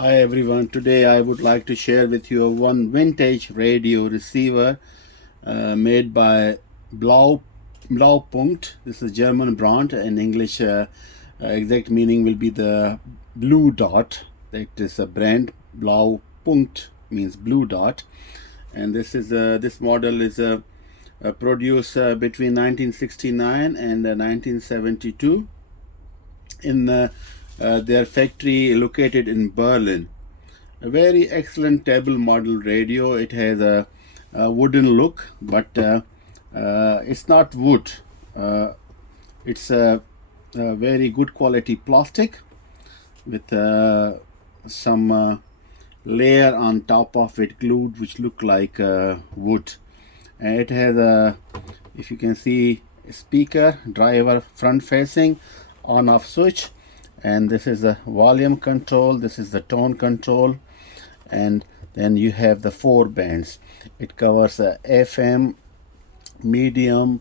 Hi everyone, today I would like to share with you one vintage radio receiver made by Blaupunkt. This is German brand. In English, exact meaning will be the blue dot. That is a brand. Blaupunkt means blue dot. And this model is produced between 1969 and 1972 in their factory located in Berlin. A very excellent table model radio. It has a wooden look, but it's not wood. It's a very good quality plastic with some layer on top of it glued, which look like wood. And it has a, if you can see, a speaker, driver front facing, on off switch, and this is the volume control, this is the tone control, and then you have the 4 bands. It covers FM, medium,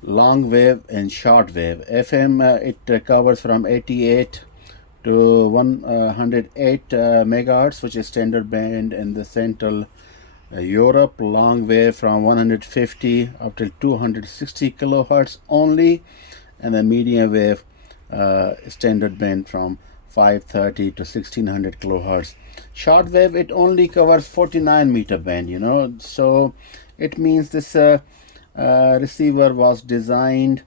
long wave and short wave. FM it covers from 88 to 108 megahertz, which is standard band in the Central Europe. Long wave from 150 up to 260 kilohertz only, and the medium wave standard band from 530 to 1600 kilohertz. Short wave, it only covers 49 meter band, so it means this receiver was designed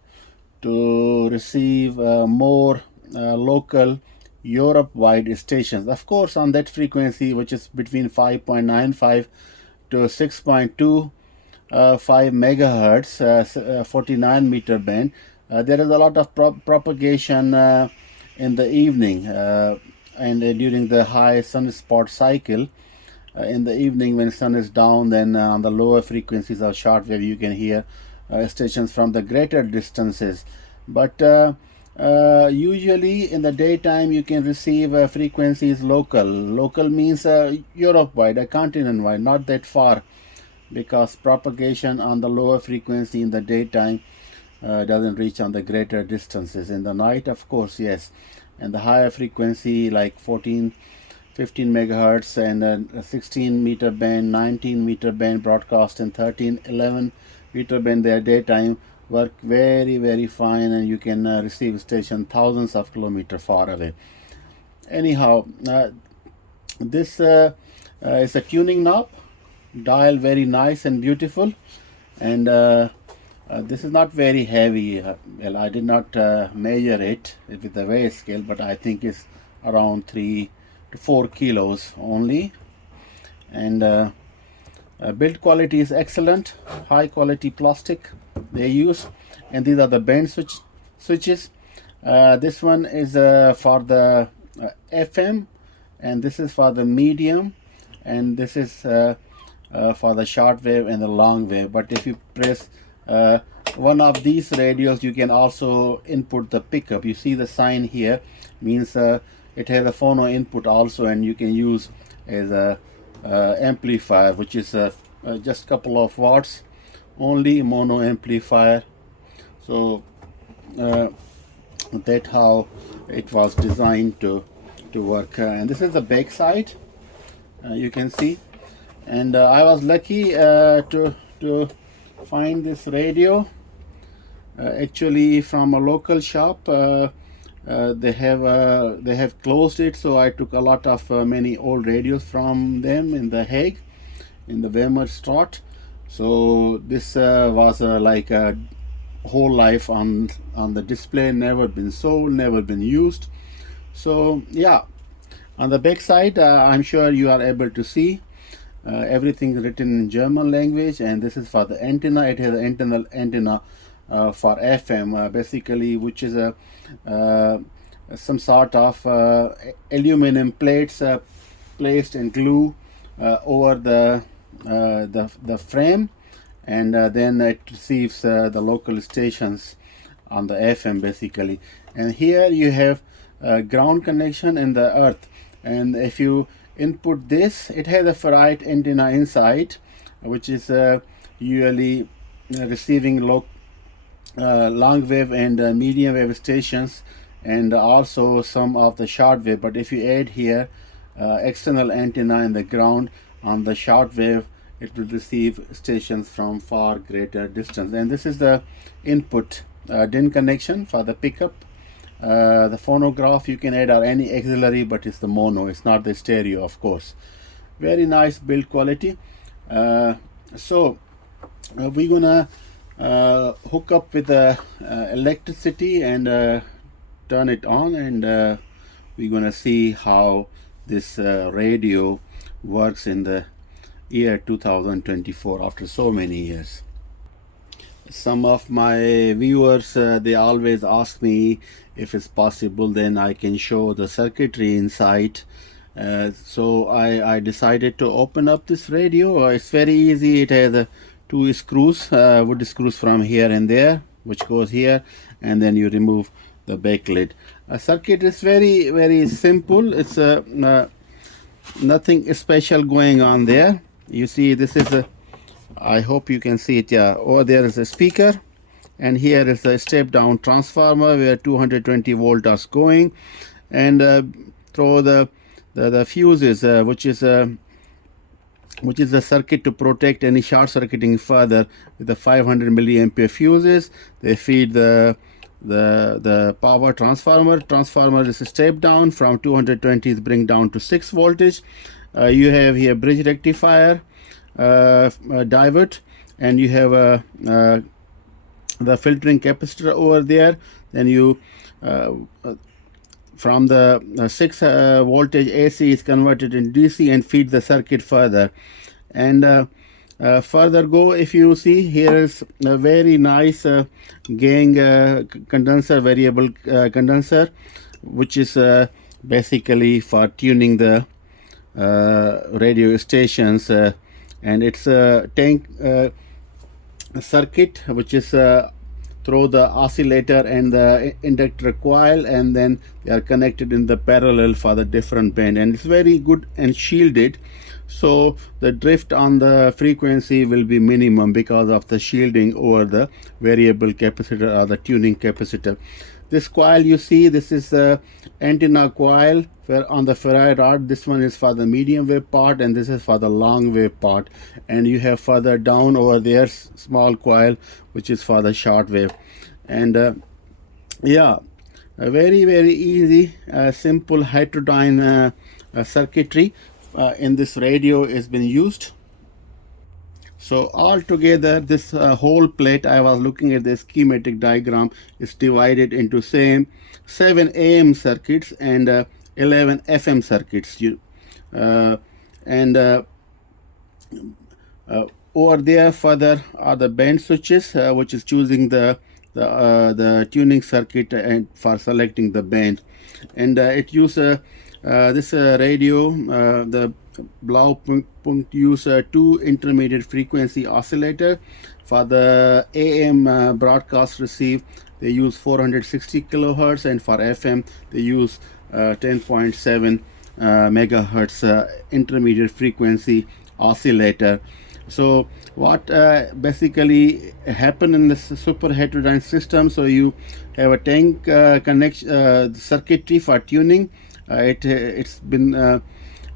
to receive more local Europe-wide stations, of course, on that frequency, which is between 5.95 to 6.25 megahertz, 49 meter band. There is a lot of propagation in the evening and during the high sunspot cycle. In the evening when sun is down, then on the lower frequencies of shortwave you can hear stations from the greater distances. But usually in the daytime you can receive frequencies local. Local means Europe-wide, continent-wide, not that far, because propagation on the lower frequency in the daytime doesn't reach on the greater distances. In the night, of course, yes. And the higher frequency like 15 megahertz and 16 meter band, 19 meter band broadcast, and 11 meter band, their daytime work very, very fine, and you can receive station thousands of kilometers far away. Anyhow, this is a tuning knob, dial very nice and beautiful, and this is not very heavy. Well, I did not measure it with the weight scale, but I think it's around 3 to 4 kilos only. And build quality is excellent, high quality plastic they use. And these are the band switches. This one is for the FM, and this is for the medium, and this is for the short wave and the long wave. But if you press one of these radios, you can also input the pickup. You see the sign here, means it has a phono input also, and you can use as a amplifier, which is just couple of watts only, mono amplifier. So that's how it was designed to work. And this is the back side, you can see. And I was lucky to find this radio actually from a local shop. They have closed it, so I took a lot of many old radios from them in The Hague, in the Wemerstraat. So this was like a whole life on the display, never been sold, never been used. So yeah, on the back side, I'm sure you are able to see everything written in German language. And this is for the antenna. It has an antenna for FM, basically, which is some sort of aluminum plates placed and glue over the frame, and then it receives the local stations on the FM, basically. And here you have ground connection in the earth, and if you input this, it has a ferrite antenna inside, which is usually receiving long wave and medium wave stations, and also some of the short wave. But if you add here external antenna in the ground. On the short wave, it will receive stations from far greater distance. And this is the input DIN connection for the pickup. The phonograph you can add or any auxiliary, but it's the mono, it's not the stereo, of course. Very nice build quality. So we're gonna hook up with the electricity and turn it on, and we're gonna see how this radio works in the year 2024 after so many years. Some of my viewers, they always ask me if it's possible then I can show the circuitry inside. So I decided to open up this radio. It's very easy. It has two screws, wood screws from here and there, which goes here, and then you remove the back lid. A circuit is very simple. It's nothing special going on there. You see, this is a, I hope you can see it. Yeah, over there is a speaker, and here is a step down transformer where 220 volt is going, and through the fuses, which is a circuit to protect any short circuiting further with the 500 milliampere fuses. They feed the power transformer. Transformer is a step down from 220 is bring down to 6 voltage. You have here bridge rectifier, diode, and you have the filtering capacitor over there. Then you from the 6 voltage AC is converted in DC and feed the circuit further. And further go, if you see, here is a very nice gang condenser, variable condenser, which is basically for tuning the radio stations, and it's a tank circuit which is through the oscillator and the inductor coil, and then they are connected in the parallel for the different band, and it's very good and shielded, so the drift on the frequency will be minimum because of the shielding over the variable capacitor or the tuning capacitor. This coil you see, this is the antenna coil where on the ferrite rod. This one is for the medium wave part, and this is for the long wave part. And you have further down over there small coil which is for the short wave. And yeah, a very easy, simple heterodyne circuitry in this radio has been used. So altogether, this whole plate, I was looking at the schematic diagram, is divided into 7 AM circuits and 11 FM circuits. Over there further are the band switches, which is choosing the tuning circuit and for selecting the band. And it uses this radio, the Blaupunkt use 2 intermediate frequency oscillator. For the AM broadcast receive, they use 460 kilohertz, and for FM they use 10.7 megahertz intermediate frequency oscillator. So what basically happen in this super heterodyne system, so you have a tank connection circuitry for tuning. It's been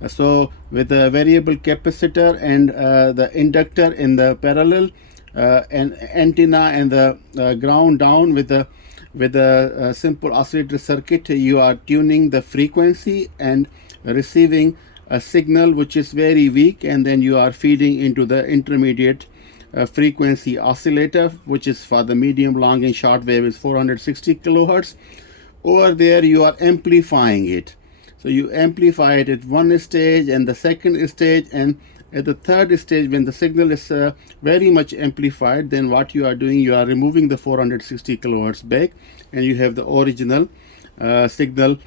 so with the variable capacitor and the inductor in the parallel, and antenna and the ground down with the simple oscillator circuit, you are tuning the frequency and receiving a signal which is very weak, and then you are feeding into the intermediate frequency oscillator, which is for the medium, long and short wave is 460 kilohertz. Over there you are amplifying it. So you amplify it at one stage and the second stage, and at the third stage when the signal is very much amplified, then what you are doing, you are removing the 460 kilohertz back, and you have the original signal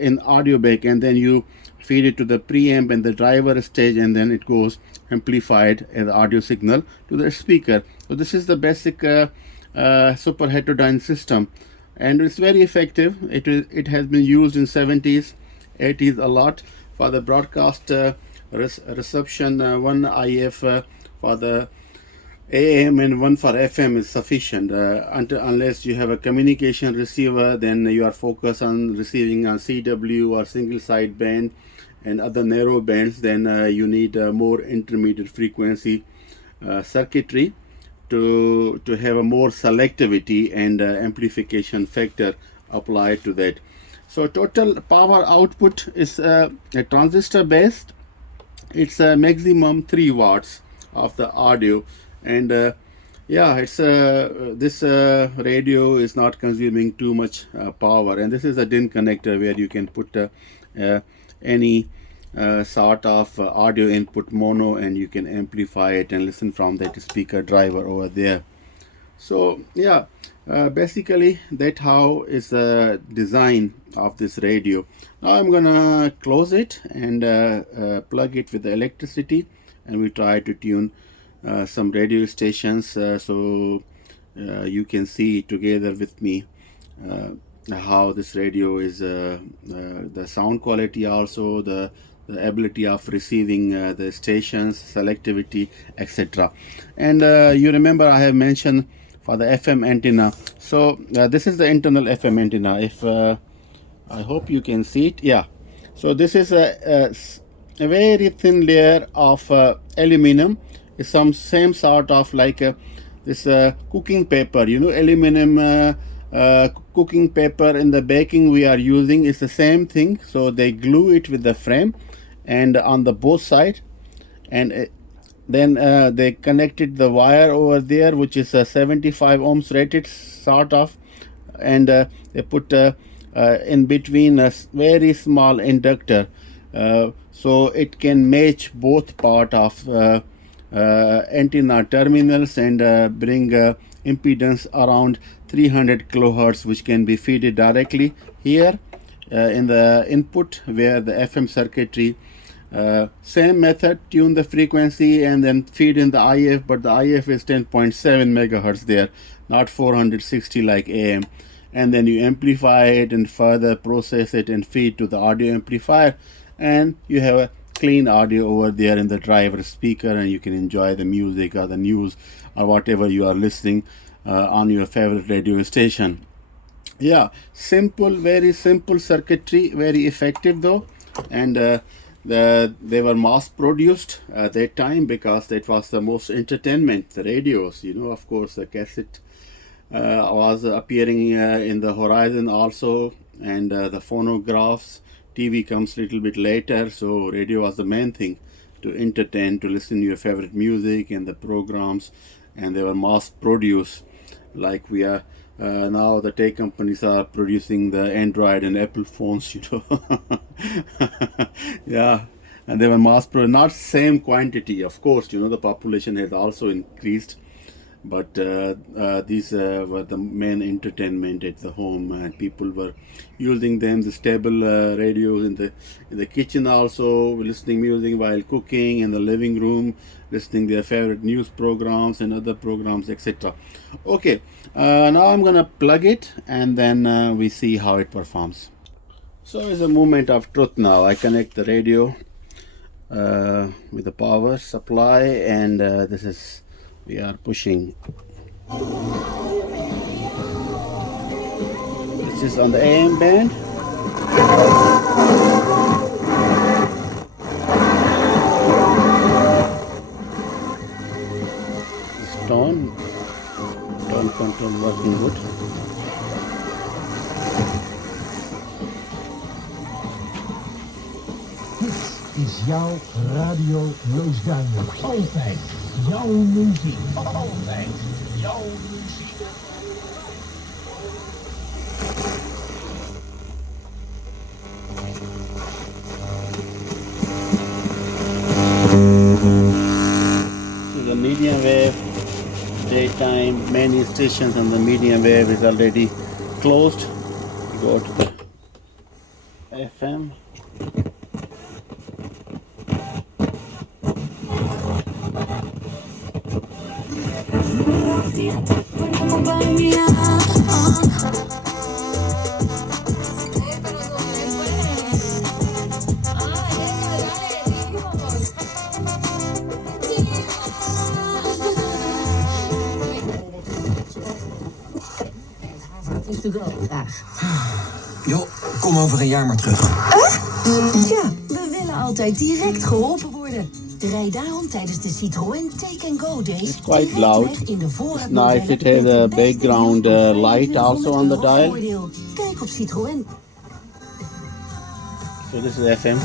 in audio back, and then you feed it to the preamp and the driver stage, and then it goes amplified as audio signal to the speaker. So this is the basic super heterodyne system, and it's very effective. It has been used in 70s, 80s a lot for the broadcast reception. One IF for the AM and one for FM is sufficient. Unless you have a communication receiver, then you are focused on receiving on CW or single side band, and other narrow bands, then you need more intermediate frequency circuitry to have a more selectivity and amplification factor applied to that. So total power output is a transistor based. It's a maximum 3 watts of the audio, and yeah, it's this radio is not consuming too much power, and this is a DIN connector where you can put any sort of audio input mono, and you can amplify it and listen from that speaker driver over there. So yeah, basically that how is the design of this radio. Now I'm gonna close it and plug it with the electricity, and we try to tune some radio stations so you can see together with me how this radio is the sound quality, also the ability of receiving the stations, selectivity, etc. And you remember I have mentioned for the FM antenna. So this is the internal FM antenna. If I hope you can see it. Yeah. So this is a very thin layer of aluminum. It's some same sort of like this cooking paper. You know, aluminum cooking paper in the baking we are using is the same thing. So they glue it with the frame and on the both side, and then they connected the wire over there, which is a 75 ohms rated sort of, and they put in between a very small inductor, so it can match both part of antenna terminals and bring impedance around 300 kilohertz, which can be fed directly here in the input where the FM circuitry. Same method, tune the frequency and then feed in the IF, but the IF is 10.7 megahertz there, not 460 like AM. And then you amplify it and further process it and feed to the audio amplifier, and you have a clean audio over there in the driver speaker, and you can enjoy the music or the news or whatever you are listening on your favorite radio station. Yeah, simple, very simple circuitry, very effective though, and they were mass produced at that time because that was the most entertainment, the radios, you know. Of course the cassette was appearing in the horizon also, and the phonographs, TV comes a little bit later. So radio was the main thing to entertain, to listen to your favorite music and the programs, and they were mass produced like we are now. The tech companies are producing the Android and Apple phones, you know. Yeah, and they were mass produced, not same quantity, of course, you know. The population has also increased, but these were the main entertainment at the home, and people were using them, the stable radios in the kitchen also, listening music while cooking, in the living room listening their favorite news programs and other programs, etc. Okay, now I'm gonna plug it, and then we see how it performs. So it's a moment of truth now. I connect the radio with the power supply, and this is, we are pushing. This is on the AM band. This tone control working good. Dit is jouw Radio Loosduinen. Altijd jouw muziek. Altijd jouw muziek. So the medium wave, daytime, many stations on the medium wave is already closed. We go to the FM. Joh, kom over een jaar maar terug. Ja, we willen altijd direct geholpen worden. Rij daarom tijdens de Citroën Take & Go Days It's quite loud. in de It's nice. It has a background light also on the dial. Kijk op Citroën. So this is FM.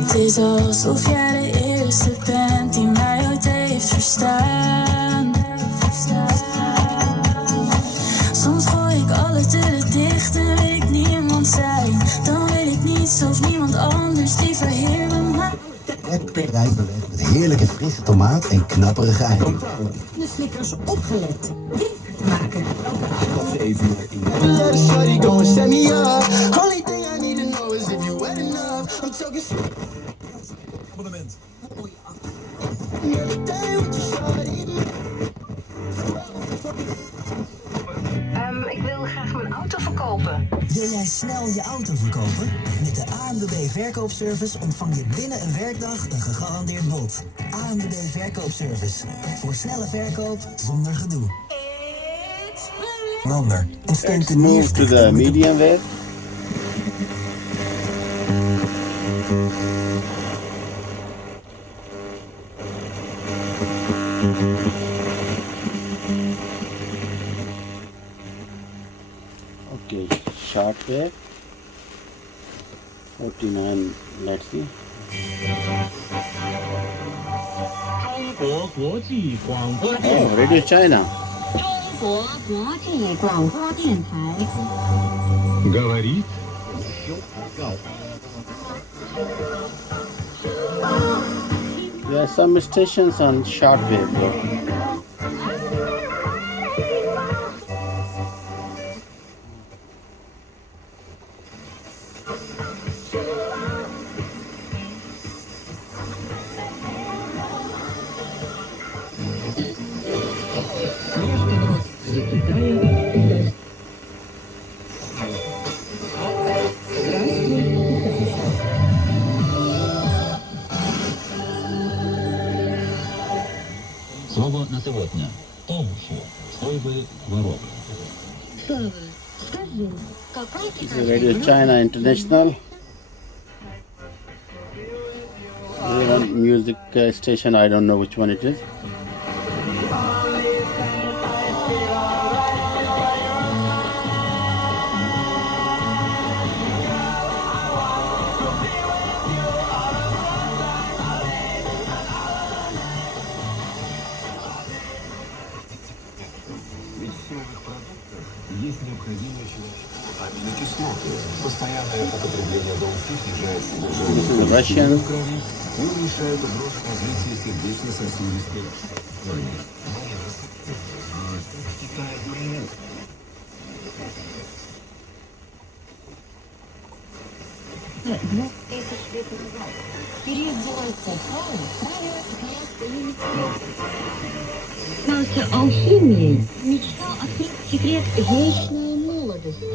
Het is alsof jij de eerste bent die mij ooit heeft verstaan. Soms gooi ik alle deuren dicht en wil ik niemand zijn. Dan wil ik niets of niemand anders die verheerlijk me. Rijk belegd met heerlijke frisse tomaat en knapperige eieren. De flikkers opgelet. Drink te maken. Let a shorty go and set me up. Only thing I need to know is if you wet enough. I'm talking abonnement. Ik wil graag mijn auto verkopen. Wil jij snel je auto verkopen? Met de ANWB Verkoopservice ontvang je binnen een werkdag een gegarandeerd bod. ANWB Verkoopservice. Voor snelle verkoop zonder gedoe. Ander. Let's move to the medium wave. Okay, short wave. 49, let's see. 中国国际广播 Oh, Radio China. 中国国际广播电台。 говорит There are some stations on shortwave though. Слово на сегодня. Овощи. Слойбы ворот. Скажи, какой This is Radio China International. This is one music station, I don't know which one it is. Есть необходимость аминокислоты. Постоянное употребление белков снижает This is Russian. крови и уменьшает угрозу развития сердечно-сосудистой заболеваний. период делается Знался алхимией, мечтал открыть секрет вечной молодости.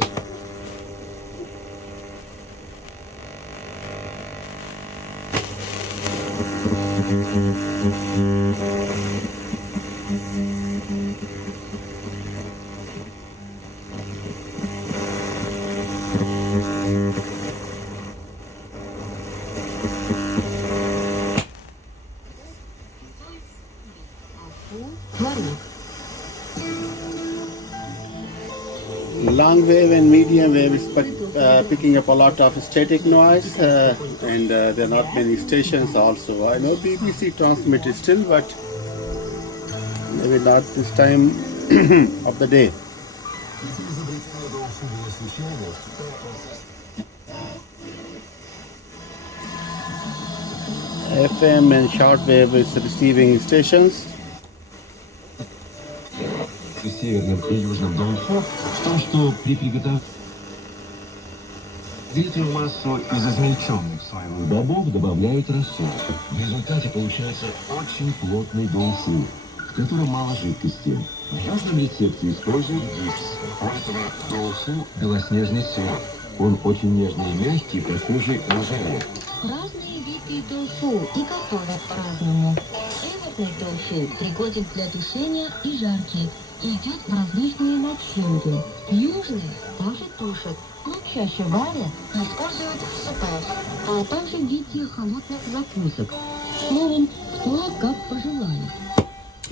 Long wave and medium wave is picking up a lot of static noise, and there are not many stations also. I know BBC transmitted still, but maybe not this time of the day. FM and shortwave is receiving stations. между северным и южным Донфу в том, что при приготовлении литру массу из измельченных соевых бобов добавляют рассол. В результате получается очень плотный доуфу, в котором мало жидкости. В южном рецепте используют гипс. У этого доуфу белоснежный сироп. Он очень нежный и мягкий, похожий на желе. Разные виды тофу и готовят по-разному. Северный тофу пригоден для тушения и жарки. Идет в различные начинки. Южный также тушат, но чаще варят и используют в супах, а также в виде холодных закусок. Словом, кто как пожелает.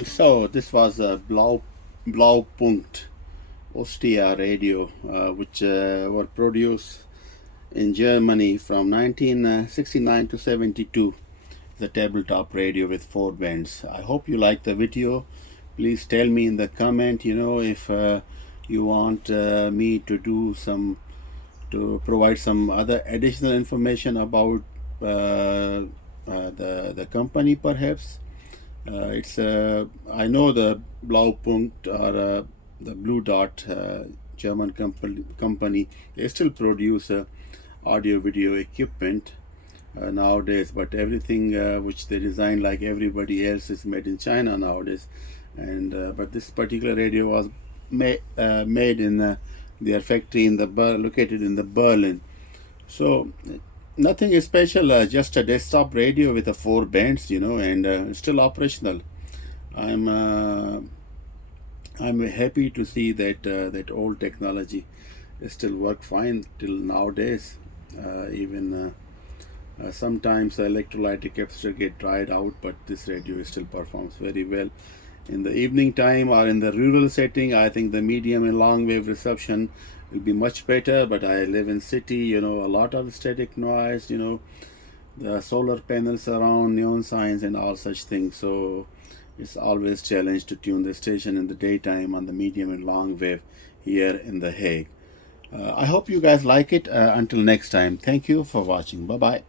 So this was a Blaupunkt Ostia Radio, which were produced in Germany from 1969 to 72. The tabletop radio with 4 bands. I hope you like the video. Please tell me in the comment, if you want me to provide some other additional information about the company, perhaps. I know the Blaupunkt or the Blue Dot German company. They still produce audio video equipment nowadays, but everything which they design, like everybody else, is made in China nowadays. And but this particular radio was made in their factory located in the Berlin. So nothing is special, just a desktop radio with 4 bands, and still operational. I'm happy to see that old technology still work fine till nowadays. Even sometimes the electrolytic capacitor get dried out, but this radio still performs very well. In the evening time or in the rural setting, I think the medium and long wave reception will be much better, but I live in city, a lot of static noise, the solar panels around, neon signs and all such things. So it's always challenge to tune the station in the daytime on the medium and long wave here in The Hague. I hope you guys like it. Until next time, thank you for watching. Bye-bye.